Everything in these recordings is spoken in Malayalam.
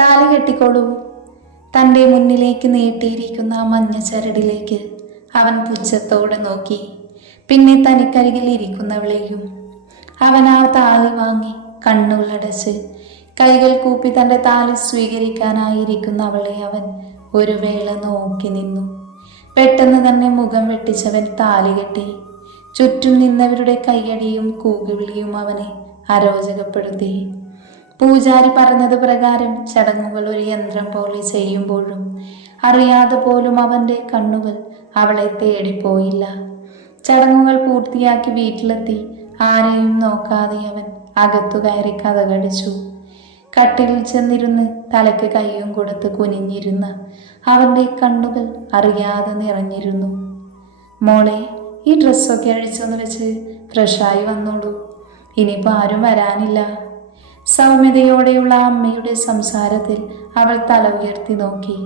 താലി കെട്ടിക്കോളൂ. തൻ്റെ മുന്നിലേക്ക് നീട്ടിയിരിക്കുന്ന ആ മഞ്ഞ ചരടിലേക്ക് അവൻ പുച്ഛത്തോടെ നോക്കി. പിന്നെ തനിക്കരികിൽ ഇരിക്കുന്നവളെയും. അവൻ ആ താലി വാങ്ങി കണ്ണുകളടച്ച് കൈകൾ കൂപ്പി തൻ്റെ താലി സ്വീകരിക്കാനായിരിക്കുന്ന അവളെ അവൻ ഒരു വേള നോക്കി നിന്നു. പെട്ടെന്ന് തന്നെ മുഖം വെട്ടിച്ചവൻ താലി കെട്ടി. ചുറ്റും നിന്നവരുടെ കയ്യടിയും കൂകിവിളിയും അവനെ അരോചകപ്പെടുത്തി. പൂജാരി പറഞ്ഞത് പ്രകാരം ചടങ്ങുകൾ ഒരു യന്ത്രം പോലെ ചെയ്യുമ്പോഴും അറിയാതെ പോലും അവൻ്റെ കണ്ണുകൾ അവളെ തേടിപ്പോയില്ല. ചടങ്ങുകൾ പൂർത്തിയാക്കി വീട്ടിലെത്തി ആരെയും നോക്കാതെ അവൻ അകത്തു കയറി കതകടിച്ചു. കട്ടിലിൽ ചെന്നിരുന്ന് തലയ്ക്ക് കൈയും കൊടുത്ത് കുനിഞ്ഞിരുന്ന അവൻ്റെ കണ്ണുകൾ അറിയാതെ നിറഞ്ഞിരുന്നു. മോളെ, ഈ ഡ്രസ്സൊക്കെ അഴിച്ചൊന്ന് വെച്ച് ഫ്രഷായി വന്നോളൂ. ഇനിയിപ്പോൾ ആരും വരാനില്ല. സൗമ്യതയോടെയുള്ള അമ്മയുടെ സംസാരത്തിൽ അവൾ തല ഉയർത്തി നോക്കി.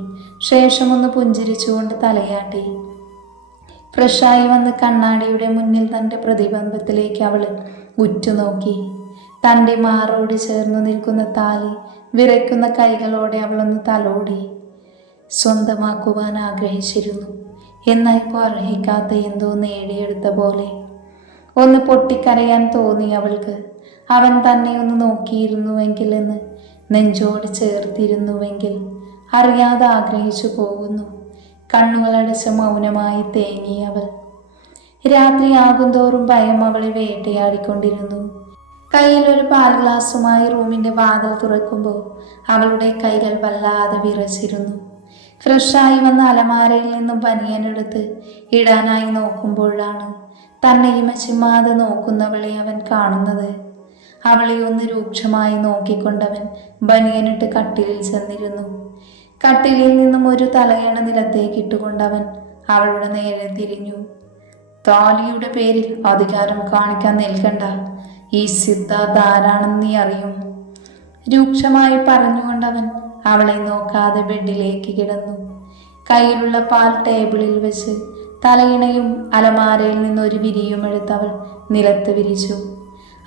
ശേഷം ഒന്ന് പുഞ്ചിരിച്ചുകൊണ്ട് തലയാട്ടി. ഫ്രഷായി വന്ന് കണ്ണാടിയുടെ മുന്നിൽ തൻ്റെ പ്രതിബിംബത്തിലേക്ക് അവൾ ഉറ്റുനോക്കി. തൻ്റെ മാറോട് ചേർന്നു നിൽക്കുന്ന താലി വിറയ്ക്കുന്ന കൈകളോടെ അവളൊന്ന് തലോടി. സ്വന്തമാക്കുവാൻ ആഗ്രഹിച്ചിരുന്നു, എന്നാൽ ഇപ്പോൾ അർഹിക്കാത്ത എന്തോ നേടിയെടുത്ത പോലെ. ഒന്ന് പൊട്ടിക്കരയാൻ തോന്നി അവൾക്ക്. അവൻ തന്നെ ഒന്ന് നോക്കിയിരുന്നുവെങ്കിൽ എന്ന് നെഞ്ചോട് ചേർത്തിരുന്നുവെങ്കിൽ. അറിയാതെ ആഗ്രഹിച്ചു പോകുന്നു. കണ്ണുകളടച്ച് മൗനമായി തേങ്ങി അവൾ. രാത്രിയാകുന്തോറും ഭയം അവളെ വേട്ടയാടിക്കൊണ്ടിരുന്നു. കയ്യിലൊരു പാൽ ഗ്ലാസുമായി റൂമിൻ്റെ വാതിൽ തുറക്കുമ്പോൾ അവളുടെ കൈകൾ വല്ലാതെ വിറച്ചിരുന്നു. ഫ്രഷായി വന്ന അലമാരയിൽ നിന്നും ബനിയനെടുത്ത് ഇടാനായി നോക്കുമ്പോഴാണ് തന്നെ ഇമച്ചിമാതെ നോക്കുന്നവളെ അവൻ കാണുന്നത്. അവളെ ഒന്ന് രൂക്ഷമായി നോക്കിക്കൊണ്ടവൻ ബനിയനിട്ട് കട്ടിലിൽ ചെന്നിരുന്നു. കട്ടിലിൽ നിന്നും ഒരു തലയണ നിലത്തേക്ക് ഇട്ടുകൊണ്ടവൻ അവളുടെ നേരെ തിരിഞ്ഞു. താലിയുടെ പേരിൽ അധികാരം കാണിക്കാൻ നിൽക്കണ്ട. ഈ സിദ്ധാർത്ഥ ആരാണെന്ന് നീ അറിയും. രൂക്ഷമായി പറഞ്ഞുകൊണ്ടവൻ അവളെ നോക്കാതെ ബെഡിലേക്ക് കിടന്നു. കയ്യിലുള്ള പാൽ ടേബിളിൽ വെച്ച് തലയിണയും അലമാരയിൽ നിന്നൊരു വിരിയും എടുത്തവൾ നിലത്ത് വിരിച്ചു.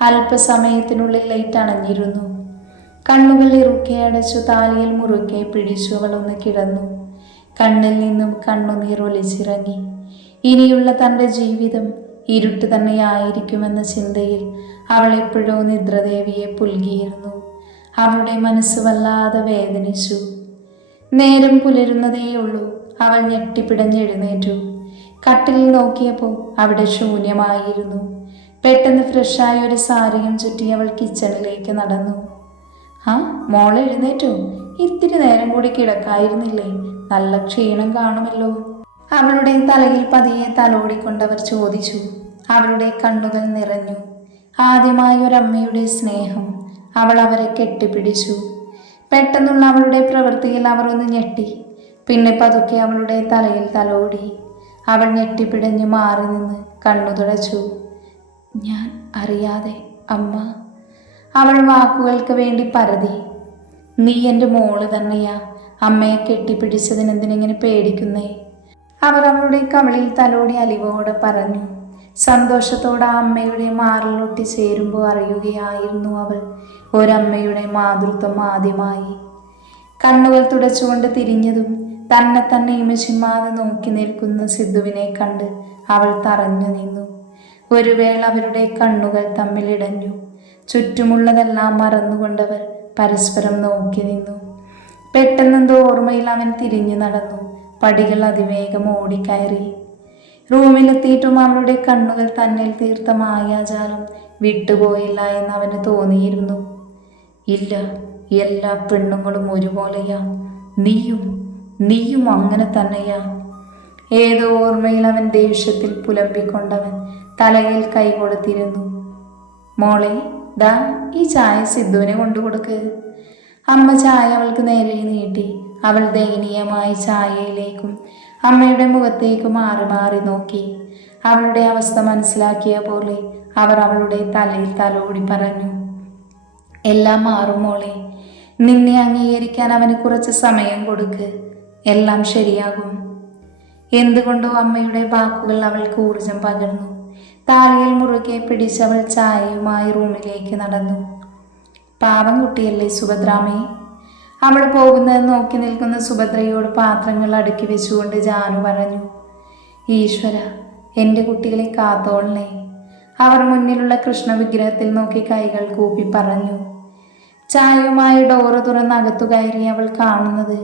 അല്പസമയത്തിനുള്ളിൽ ലൈറ്റ് അണഞ്ഞിരുന്നു. കണ്ണുകൾ ഇറുക്കെ അടച്ചു താലിയിൽ മുറുക്കെ പിടിച്ചു അവളൊന്ന് കിടന്നു. കണ്ണിൽ നിന്നും കണ്ണുനീർ ഒലിച്ചിറങ്ങി. ഇനിയുള്ള തൻ്റെ ജീവിതം ഇരുട്ട് തന്നെയായിരിക്കുമെന്ന ചിന്തയിൽ അവൾ എപ്പോഴോ നിദ്രദേവിയെ പുൽകിയിരുന്നു. അവളുടെ മനസ്സ് വല്ലാതെ വേദനിച്ചു. നേരം പുലരുന്നതേയുള്ളൂ. അവൾ ഞെട്ടിപ്പിടഞ്ഞെഴുന്നേറ്റു. കട്ടിലിൽ നോക്കിയപ്പോൾ അവിടെ ശൂന്യമായിരുന്നു. പെട്ടെന്ന് ഫ്രഷായ ഒരു സാരിയും ചുറ്റി അവൾ കിച്ചണിലേക്ക് നടന്നു. ആ, മോളെ എഴുന്നേറ്റു. ഇത്തിരി നേരം കൂടി കിടക്കായിരുന്നില്ലേ? നല്ല ക്ഷീണം കാണുമല്ലോ. അവളുടെ തലയിൽ പതിയെ തലോടിക്കൊണ്ടവർ ചോദിച്ചു. അവളുടെ കണ്ണുകൾ നിറഞ്ഞു. ആദ്യമായി ഒരമ്മയുടെ സ്നേഹം. അവൾ അവരെ കെട്ടിപ്പിടിച്ചു. പെട്ടെന്നുള്ള അവളുടെ പ്രവൃത്തിയിൽ അവർ ഒന്ന് ഞെട്ടി. പിന്നെ പതുക്കെ അവളുടെ തലയിൽ തലോടി. അവൾ ഞെട്ടിപ്പിടഞ്ഞ് മാറി നിന്ന് കണ്ണു തുടച്ചു. ഞാൻ അറിയാതെ അമ്മ. അവൾ വാക്കുകൾക്ക് വേണ്ടി പരതി. നീ എൻ്റെ മോള് തന്നെയാ. അമ്മയെ കെട്ടിപ്പിടിച്ചതിനെന്തിനെങ്ങനെ പേടിക്കുന്നേ? അവർ അവളുടെ കവിളിൽ തലോടി അലിവോടെ പറഞ്ഞു. സന്തോഷത്തോടെ ആ അമ്മയുടെ മാറിലൊട്ടി ചേരുമ്പോൾ അറിയുകയായിരുന്നു അവൾ ഒരമ്മയുടെ മാതൃത്വം ആദ്യമായി. കണ്ണുകൾ തുടച്ചുകൊണ്ട് തിരിഞ്ഞതും തന്നെ ഇമച്ചിമാതെ നോക്കി നിൽക്കുന്ന സിദ്ധുവിനെ കണ്ട് അവൾ തറഞ്ഞു നിന്നു. ഒരു വേള അവരുടെ കണ്ണുകൾ തമ്മിലിടഞ്ഞു. ചുറ്റുമുള്ളതെല്ലാം മറന്നുകൊണ്ടവർ പരസ്പരം നോക്കി നിന്നു. പെട്ടെന്നെന്തോ ഓർമ്മയിൽ അവൻ തിരിഞ്ഞു നടന്നു. പടികൾ അതിവേഗം ഓടിക്കയറി. റൂമിലെത്തിയിട്ടും അവളുടെ കണ്ണുകൾ തന്നിൽ തീർത്ത മായാജാലം വിട്ടുപോയില്ല എന്ന് അവന് തോന്നിയിരുന്നു. ഇല്ല, എല്ലാ പെണ്ണുങ്ങളും ഒരുപോലെയാ. നീയും അങ്ങനെ തന്നെയാ. ഏതോ ഓർമ്മയിൽ അവൻ ദേഷ്യത്തിൽ പുലമ്പിക്കൊണ്ടവൻ തലയിൽ കൈ കൊടുത്തിരുന്നു. മോളെ, ദാ ഈ ചായ സിദ്ധുവിനെ കൊണ്ടുകൊടുക്ക്. അമ്മ ചായ അവൾക്ക് നേരെ നീട്ടി. അവൾ ദയനീയമായി ചായയിലേക്കും അമ്മയുടെ മുഖത്തേക്ക് മാറി മാറി നോക്കി. അവളുടെ അവസ്ഥ മനസ്സിലാക്കിയ പോലെ അവർ അവളുടെ തലയിൽ തലോടി പറഞ്ഞു. എല്ലാം മാറും മോളെ. നിന്നെ അംഗീകരിക്കാൻ അവന് കുറച്ച് സമയം കൊടുക്ക്. എല്ലാം ശരിയാകും. എന്തുകൊണ്ടോ അമ്മയുടെ വാക്കുകൾ അവൾക്ക് ഊർജം പകർന്നു. താലിയിൽ മുറുകെ പിടിച്ചവൾ ചായയുമായി റൂമിലേക്ക് നടന്നു. പാവം കുട്ടിയല്ലേ സുഭദ്രാമേ? അവൾ പോകുന്നത് നോക്കി നിൽക്കുന്ന സുഭദ്രയോട് പാത്രങ്ങൾ അടുക്കി വെച്ചുകൊണ്ട് ജാനു പറഞ്ഞു, ഈശ്വര, എൻ്റെ കുട്ടികളെ കാത്തോളണേ. അവർ മുന്നിലുള്ള കൃഷ്ണ വിഗ്രഹത്തിൽ നോക്കി കൈകൾ കൂപ്പി പറഞ്ഞു. ചായയുമായി ഡോറ് തുറന്ന് അകത്തു കയറി അവൾ കാണുന്നത്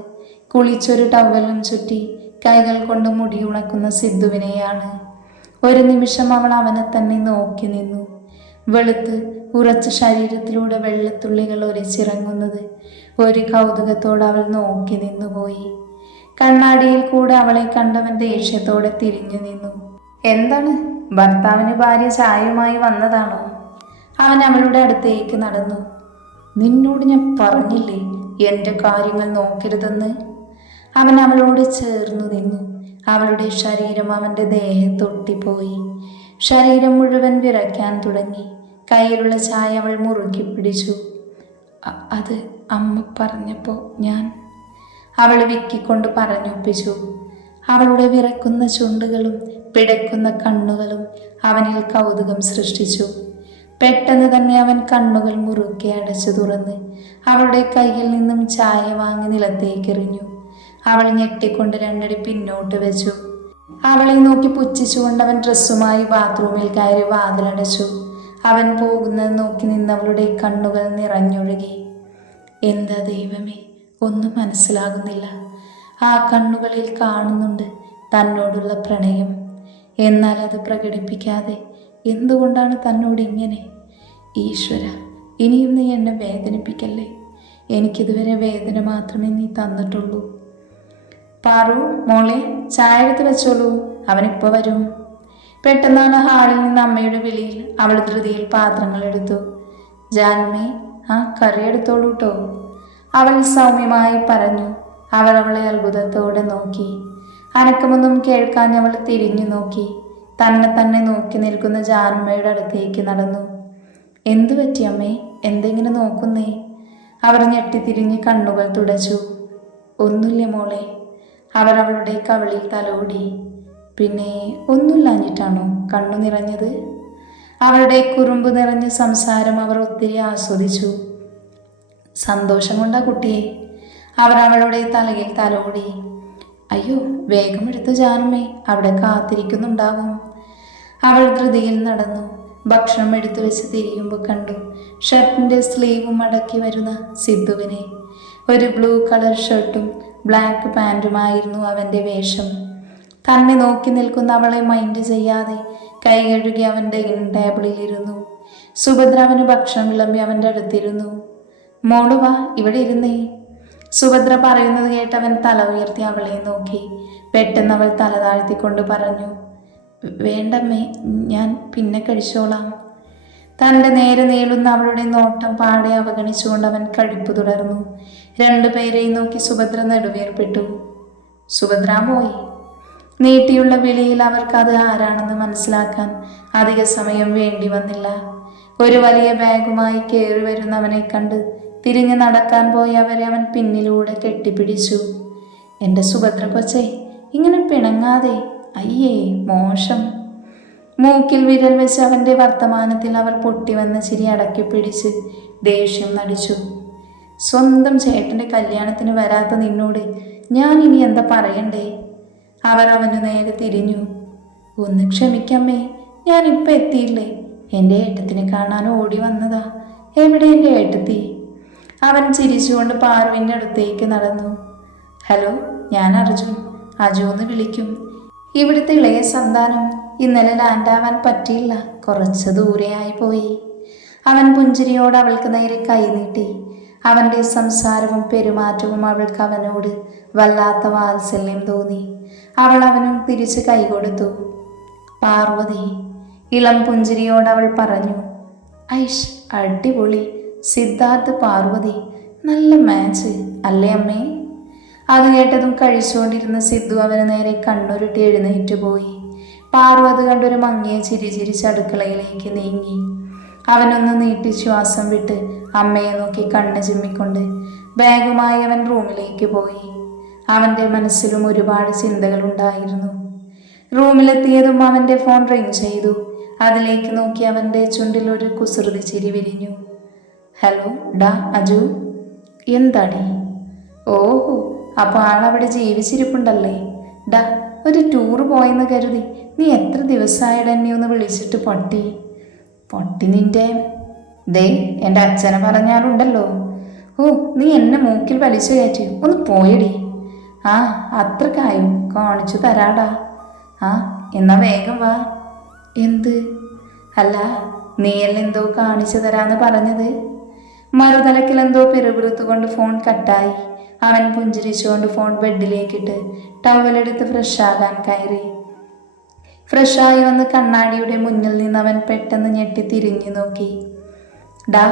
കുളിച്ചൊരു ടവലും ചുറ്റി കൈകൾ കൊണ്ട് മുടി ഉണക്കുന്ന സിദ്ധുവിനെയാണ്. ഒരു നിമിഷം അവൾ അവനെ തന്നെ നോക്കി നിന്നു. വെളുത്ത് ഉറച്ച ശരീരത്തിലൂടെ വെള്ളത്തുള്ളികൾ ഒലിച്ചിറങ്ങുന്നത് ഒരു കൗതുകത്തോടെ അവൾ നോക്കി നിന്നുപോയി. കണ്ണാടിയിൽ കൂടെ അവളെ കണ്ടവൻ ദേഷ്യത്തോടെ തിരിഞ്ഞു നിന്നു. എന്താണ്, ഭർത്താവിന് ഭാര്യ ചായയുമായി വന്നതാണോ? അവൻ അവളുടെ അടുത്തേക്ക് നടന്നു. നിന്നോട് ഞാൻ പറഞ്ഞില്ലേ എൻ്റെ കാര്യങ്ങൾ നോക്കരുതെന്ന്? അവൻ അവളോട് ചേർന്നു നിന്നു. അവളുടെ ശരീരം അവൻ്റെ ദേഹത്തൊട്ടിപ്പോയി. ശരീരം മുഴുവൻ വിറയ്ക്കാൻ തുടങ്ങി. കയ്യിലുള്ള ചായ അവൾ മുറുക്കി പിടിച്ചു. അത് അമ്മ പറഞ്ഞപ്പോൾ ഞാൻ, അവൾ വിക്കിക്കൊണ്ട് പറഞ്ഞൊപ്പിച്ചു. അവളുടെ വിറക്കുന്ന ചുണ്ടുകളും പിടയ്ക്കുന്ന കണ്ണുകളും അവനിൽ കൗതുകം സൃഷ്ടിച്ചു. പെട്ടെന്ന് തന്നെ അവൻ കണ്ണുകൾ മുറുക്കെ അടച്ചു തുറന്ന് അവളുടെ കയ്യിൽ നിന്നും ചായ വാങ്ങി നിലത്തേക്കെറിഞ്ഞു. അവൾ ഞെട്ടിക്കൊണ്ട് രണ്ടടി പിന്നോട്ട് വെച്ചു. അവളെ നോക്കി പുച്ഛിച്ചുകൊണ്ട് അവൻ ഡ്രസ്സുമായി ബാത്റൂമിൽ കയറി വാതിലടച്ചു. അവൻ പോകുന്നത് നോക്കി നിന്നവളുടെ കണ്ണുകൾ നിറഞ്ഞൊഴുകി. എന്താ ദൈവമേ, ഒന്നും മനസ്സിലാകുന്നില്ല. ആ കണ്ണുകളിൽ കാണുന്നുണ്ട് തന്നോടുള്ള പ്രണയം. എന്നാൽ അത് പ്രകടിപ്പിക്കാതെ എന്തുകൊണ്ടാണ് തന്നോട് ഇങ്ങനെ? ഈശ്വര, ഇനിയും നീ എന്നെ വേദനിപ്പിക്കല്ലേ. എനിക്കിതുവരെ വേദന മാത്രമേ നീ തന്നിട്ടുള്ളൂ. പാറു, മോളെ, ചായ എടുത്ത് വെച്ചോളൂ, അവനിപ്പോൾ വരും. പെട്ടെന്നാണ് ഹാളിൽ നിന്ന് അമ്മയുടെ വിളിയിൽ. അവൾ ധൃതിയിൽ പാത്രങ്ങൾ എടുത്തു. ജാൻമേ, ആ കറി എടുത്തോളൂ കേട്ടോ, അവൾ സൗമ്യമായി പറഞ്ഞു. അവൾ അവളെ അത്ഭുതത്തോടെ നോക്കി. അനക്കമൊന്നും കേൾക്കാഞ്ഞവൾ തിരിഞ്ഞു നോക്കി. തന്നെ നോക്കി നിൽക്കുന്ന ജാൻമയുടെ അടുത്തേക്ക് നടന്നു. എന്തു പറ്റി അമ്മേ, എന്തെങ്ങനെ നോക്കുന്നേ? അവർ ഞെട്ടിത്തിരിഞ്ഞ് കണ്ണുകൾ തുടച്ചു. ഒന്നുമില്ല മോളെ, അവർ അവളുടെ കവിളിൽ തലോടി. പിന്നെ ഒന്നുമില്ലാഞ്ഞിട്ടാണോ കണ്ണു നിറഞ്ഞത്? അവളുടെ കുറുമ്പ് നിറഞ്ഞ സംസാരം അവർ ഒത്തിരി ആസ്വദിച്ചു. സന്തോഷം കൊണ്ടാ കുട്ടിയെ. അവർ അവളുടെ തലയിൽ തലോടി. അയ്യോ, വേഗം എടുത്തു ജാനുമേ, അവിടെ കാത്തിരിക്കുന്നുണ്ടാവും. അവൾ ധൃതിയിൽ നടന്നു. ഭക്ഷണം എടുത്തു വെച്ച് തിരിയുമ്പോൾ കണ്ടു ഷർട്ടിൻ്റെ സ്ലീവ് മടക്കി വരുന്ന സിദ്ധുവിനെ. ഒരു ബ്ലൂ കളർ ഷർട്ടും ബ്ലാക്ക് പാൻറ്റുമായിരുന്നു അവൻ്റെ വേഷം. തന്നെ നോക്കി നിൽക്കുന്ന അവളെ മൈൻഡ് ചെയ്യാതെ കൈ കഴുകി അവൻ്റെ ടേബിളിലിരുന്നു. സുഭദ്ര അവന് ഭക്ഷണം വിളമ്പി അവൻ്റെ അടുത്തിരുന്നു. മോള് വാ, ഇവിടെ ഇരുന്നേ. സുഭദ്ര പറയുന്നത് കേട്ട് അവൻ തല ഉയർത്തി അവളെ നോക്കി. പെട്ടെന്ന് അവൾ തല താഴ്ത്തിക്കൊണ്ട് പറഞ്ഞു, വേണ്ടമ്മേ, ഞാൻ പിന്നെ കഴിച്ചോളാം. തൻ്റെ നേരെ നീളുന്ന അവളുടെ നോട്ടം പാടെ അവഗണിച്ചുകൊണ്ട് അവൻ കഴിപ്പ് തുടർന്നു. രണ്ടുപേരെയും നോക്കി സുഭദ്ര നെടുവേർപ്പെട്ടു. സുഭദ്ര പോയി. നീട്ടിയുള്ള വിളിയിൽ അവർക്കത് ആരാണെന്ന് മനസ്സിലാക്കാൻ അധിക സമയം വേണ്ടി വന്നില്ല. ഒരു വലിയ ബാഗുമായി കയറി വരുന്നവനെ കണ്ട് തിരിഞ്ഞ് നടക്കാൻ പോയി അവരെ അവൻ പിന്നിലൂടെ കെട്ടിപ്പിടിച്ചു. എൻ്റെ സുഭദ്ര കൊച്ചേ, ഇങ്ങനെ പിണങ്ങാതെ, അയ്യേ മോശം. മൂക്കിൽ വിരൽ വെച്ച് അവൻ്റെ വർത്തമാനത്തിൽ അവർ പൊട്ടിവന്ന ചിരി അടക്കി പിടിച്ച് ദേഷ്യം നടിച്ചു. സ്വന്തം ചേട്ടൻ്റെ കല്യാണത്തിന് വരാത്ത നിന്നോട് ഞാൻ ഇനി എന്താ പറയണ്ടേ? അവർ അവന് നേരെ തിരിഞ്ഞു. ഒന്ന് ക്ഷമിക്കമ്മേ, ഞാനിപ്പോൾ എത്തിയില്ലേ. എൻ്റെ ഏട്ടത്തിനെ കാണാൻ ഓടി വന്നതാ. എവിടെ എൻ്റെ ഏട്ടത്തി? അവൻ ചിരിച്ചുകൊണ്ട് പാറുവിൻ്റെ അടുത്തേക്ക് നടന്നു. ഹലോ, ഞാൻ അർജുൻ. അജു എന്ന് വിളിക്കും. ഇവിടുത്തെ ഇളയ സന്താനം. ഇന്നലെ ലാൻഡാവാൻ പറ്റിയില്ല, കുറച്ച് ദൂരെയായി പോയി. അവൻ പുഞ്ചിരിയോട് അവൾക്ക് നേരെ കൈ നീട്ടി. അവൻ്റെ സംസാരവും പെരുമാറ്റവും അവൾക്ക് അവനോട് വല്ലാത്ത വാത്സല്യം തോന്നി. അവൾ അവനും തിരിച്ച് കൈകൊടുത്തു. പാർവതി, ഇളം പുഞ്ചിരിയോട് അവൾ പറഞ്ഞു. ഐഷ്, അടിപൊളി. സിദ്ധാർത്ഥ് പാർവതി, നല്ല മാച്ച് അല്ലേ അമ്മേ? അത് കേട്ടതും കഴിച്ചുകൊണ്ടിരുന്ന സിദ്ധു അവന് നേരെ കണ്ണുരുട്ടി എഴുന്നേറ്റ് പോയി. പാറു അത് കണ്ടൊരു മങ്ങിയ ചിരി ചിരിച്ച് അടുക്കളയിലേക്ക് നീങ്ങി. അവനൊന്ന് നീട്ടി ശ്വാസം വിട്ട് അമ്മയെ നോക്കി കണ്ണ് ചിമ്മിക്കൊണ്ട് ബാഗുമായി അവൻ റൂമിലേക്ക് പോയി. അവൻ്റെ മനസ്സിലും ഒരുപാട് ചിന്തകൾ ഉണ്ടായിരുന്നു. റൂമിലെത്തിയതും അവൻ്റെ ഫോൺ റിങ് ചെയ്തു. അതിലേക്ക് നോക്കി അവൻ്റെ ചുണ്ടിൽ ഒരു കുസൃതി ചിരി വിരിഞ്ഞു. ഹലോ ഡാ അജു. എന്താടി? ഓഹോ, അപ്പോൾ ആളവിടെ ജീവിച്ചിരിപ്പുണ്ടല്ലേ? ഡാ, ഒരു ടൂറ് പോയെന്ന് കരുതി നീ എത്ര ദിവസമായിട്ട് എന്നെ ഒന്ന് വിളിച്ചിട്ട് പൊട്ടി. പൊട്ടി നിന്റെ ദേ, എൻ്റെ അച്ഛനെ പറഞ്ഞാലുണ്ടല്ലോ. ഓ, നീ എന്നെ മൂക്കിൽ വലിച്ചു കയറ്റി ഒന്ന് പോയടി. ആ, അത്രക്കായും കാണിച്ചു തരാടാ. ആ, എന്നാ വേഗം വാ. എന്ത്? അല്ല, നീയല്ലെന്തോ കാണിച്ചു തരാന്ന് പറഞ്ഞത്. മറുതലക്കിലെന്തോ പിറുപിറുത്തുകൊണ്ട് ഫോൺ കട്ടായി. അവൻ പുഞ്ചിരിച്ചുകൊണ്ട് ഫോൺ ബെഡിലേക്കിട്ട് ടവലെടുത്ത് ഫ്രഷാകാൻ കയറി. ഫ്രഷായി വന്ന് കണ്ണാടിയുടെ മുന്നിൽ നിന്ന് അവൻ പെട്ടെന്ന് ഞെട്ടി തിരിഞ്ഞു നോക്കി. ഡാ,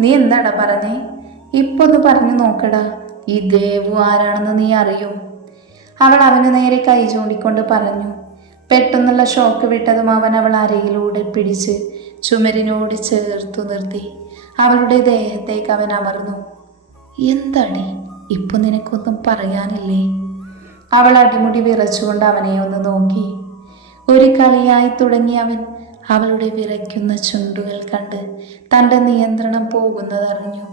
നീ എന്താടാ പറഞ്ഞേ? ഇപ്പൊ ഒന്ന് പറഞ്ഞു നോക്കടാ, ഈ ദേവു ആരാണെന്ന് നീ അറിയും. അവൾ അവന് നേരെ കൈ ചൂണ്ടിക്കൊണ്ട് പറഞ്ഞു. പെട്ടെന്നുള്ള ഷോക്ക് വിട്ടതും അവൻ അവൾ അരയിലൂടെ പിടിച്ച് ചുമരിനോട് ചേർത്തു നിർത്തി. അവളുടെ ദേഹത്തേക്ക് അവൻ അമർന്നു. എന്താടി, ഇപ്പൊ നിനക്കൊന്നും പറയാനില്ലേ? അവൾ അടിമുടി വിറച്ചുകൊണ്ട് അവനെ ഒന്ന് നോക്കി. ഒരു കളിയായി തുടങ്ങി അവൻ അവളുടെ വിറയ്ക്കുന്ന ചുണ്ടുകൾ കണ്ട് തൻ്റെ നിയന്ത്രണം പോകുന്നതറിഞ്ഞു.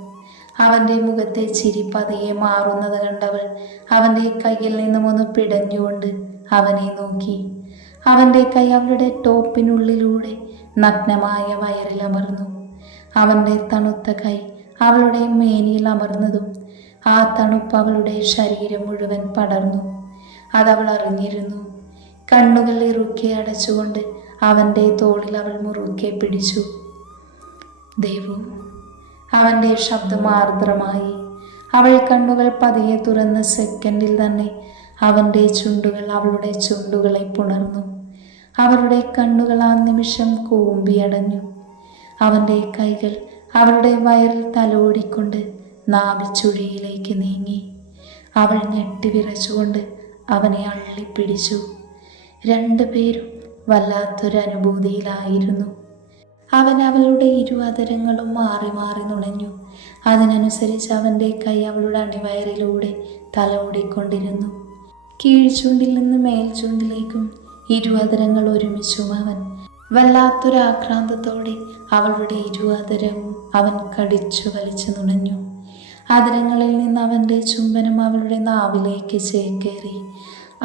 അവൻ്റെ മുഖത്തെ ചിരി പതിയെ മാറുന്നത് കണ്ടവൾ അവൻ്റെ കയ്യിൽ നിന്നും ഒന്ന് പിടഞ്ഞുകൊണ്ട് അവനെ നോക്കി. അവൻ്റെ കൈ അവളുടെ ടോപ്പിനുള്ളിലൂടെ നഗ്നമായ വയറിൽ അമർന്നു. അവൻ്റെ തണുത്ത കൈ അവളുടെ മേനിയിൽ അമർന്നതും ആ തണുപ്പ് അവളുടെ ശരീരം മുഴുവൻ പടർന്നു. അതവൾ അറിഞ്ഞിരുന്നു. കണ്ണുകൾ ഇറുക്കെ അടച്ചുകൊണ്ട് അവൻ്റെ തോളിൽ അവൾ മുറുക്കെ പിടിച്ചു. ദേവു, അവൻ്റെ ശബ്ദം ആർദ്രമായി. അവൾ കണ്ണുകൾ പതിയെ തുറന്ന സെക്കൻഡിൽ തന്നെ അവൻ്റെ ചുണ്ടുകൾ അവളുടെ ചുണ്ടുകളെ പുണർന്നു. അവളുടെ കണ്ണുകൾ ആ നിമിഷം കൂമ്പിയടഞ്ഞു. അവൻ്റെ കൈകൾ അവളുടെ വയറിൽ തലോടിക്കൊണ്ട് നാഭിച്ചുഴിയിലേക്ക് നീങ്ങി. അവൾ ഞെട്ടിവിറച്ചുകൊണ്ട് അവനെ അള്ളിപ്പിടിച്ചു. രണ്ടുപേരും വല്ലാത്തൊരനുഭൂതിയിലായിരുന്നു. അവൻ അവളുടെ ഇരുവതരങ്ങളും മാറി മാറി നുണഞ്ഞു. അതിനനുസരിച്ച് അവൻ്റെ കൈ അവളുടെ അണിവയറിലൂടെ തലോടിക്കൊണ്ടിരുന്നു. കീഴ്ചുണ്ടിൽ നിന്ന് മേൽചുണ്ടിലേക്കും ഇരുവതരങ്ങൾ ഒരുമിച്ചും അവൻ വല്ലാത്തൊരാക്രാന്തത്തോടെ അവളുടെ ഇരുവതരവും അവൻ കടിച്ചു വലിച്ചു നുണഞ്ഞു. അതരങ്ങളിൽ നിന്ന് അവൻ്റെ ചുംബനം അവളുടെ നാവിലേക്ക് ചേക്കേറി.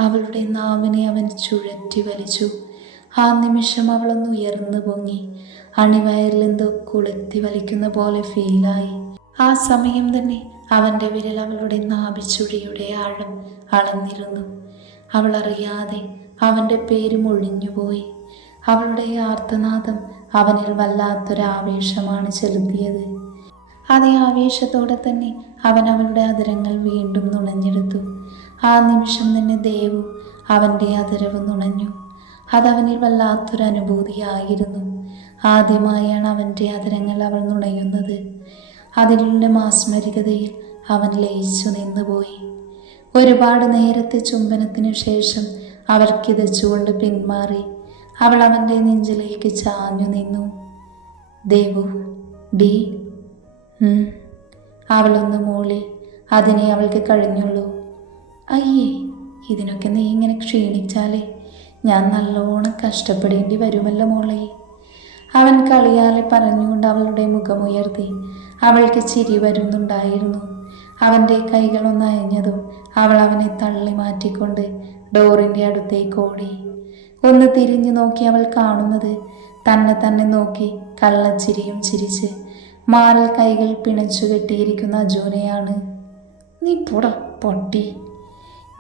അവളുടെ നാവിനെ അവൻ ചുഴറ്റി വലിച്ചു. ആ നിമിഷം അവളൊന്ന് ഉയർന്നു പൊങ്ങി. അണിവയറിൽ എന്തോ കൊളുത്തി വലിക്കുന്ന പോലെ ഫീലായി. ആ സമയം തന്നെ അവൻ്റെ വിരൽ അവളുടെ നാഭിച്ചുഴിയുടെ ആഴം അളന്നിരുന്നു. അവൾ അറിയാതെ അവൻ്റെ പേര് മൊഴിഞ്ഞുപോയി. അവളുടെ ആർത്തനാദം അവനിൽ വല്ലാത്തൊരാവേശമാണ് ചെലുത്തിയത്. അതേ ആവേശത്തോടെ തന്നെ അവൻ അവളുടെ അതരങ്ങൾ വീണ്ടും നുണഞ്ഞെടുത്തു. ആ നിമിഷം തന്നെ ദേവു അവൻ്റെ അതരവ് നുണഞ്ഞു. അതവനിൽ വല്ലാത്തൊരനുഭൂതിയായിരുന്നു. ആദ്യമായാണ് അവൻ്റെ അതരങ്ങൾ അവൾ നുണയുന്നത്. അതിലുള്ള മാസ്മരികതയിൽ അവൻ ലയിച്ചു നിന്നുപോയി. ഒരുപാട് നേരത്തെ ചുംബനത്തിനു ശേഷം അവർ കിതച്ചുകൊണ്ട് പിന്മാറി. അവൾ അവൻ്റെ നെഞ്ചിലേക്ക് ചാഞ്ഞു നിന്നു. ദേവു, ഡി. അവളൊന്ന് മൂളി. അതിനെ അവൾക്ക് കഴിഞ്ഞുള്ളൂ. അയ്യേ, ഇതിനൊക്കെ നീ ഇങ്ങനെ ക്ഷീണിച്ചാലേ ഞാൻ നല്ലോണം കഷ്ടപ്പെടേണ്ടി വരുമല്ലോ മോളെ. അവൻ കളിയാലെ പറഞ്ഞുകൊണ്ട് അവളുടെ മുഖമുയർത്തി. അവൾക്ക് ചിരി വരുന്നുണ്ടായിരുന്നു. അവൻ്റെ കൈകളൊന്ന് അയഞ്ഞതും അവൾ അവനെ തള്ളി മാറ്റിക്കൊണ്ട് ഡോറിൻ്റെ അടുത്തേക്ക് ഓടി. ഒന്ന് തിരിഞ്ഞു നോക്കി അവൾ കാണുന്നത് തന്നെ നോക്കി കള്ളച്ചിരിയും ചിരിച്ച് മാറിൽ കൈകൾ പിണച്ചു കെട്ടിയിരിക്കുന്ന അജുനെയാണ്. നീ പോടാ പൊട്ടി.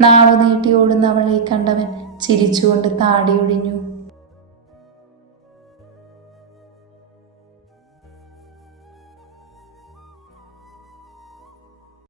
നാവ് നീട്ടി ഓടുന്ന അവളെ കണ്ടവൻ ചിരിച്ചുകൊണ്ട് താടിയൊഴിഞ്ഞു.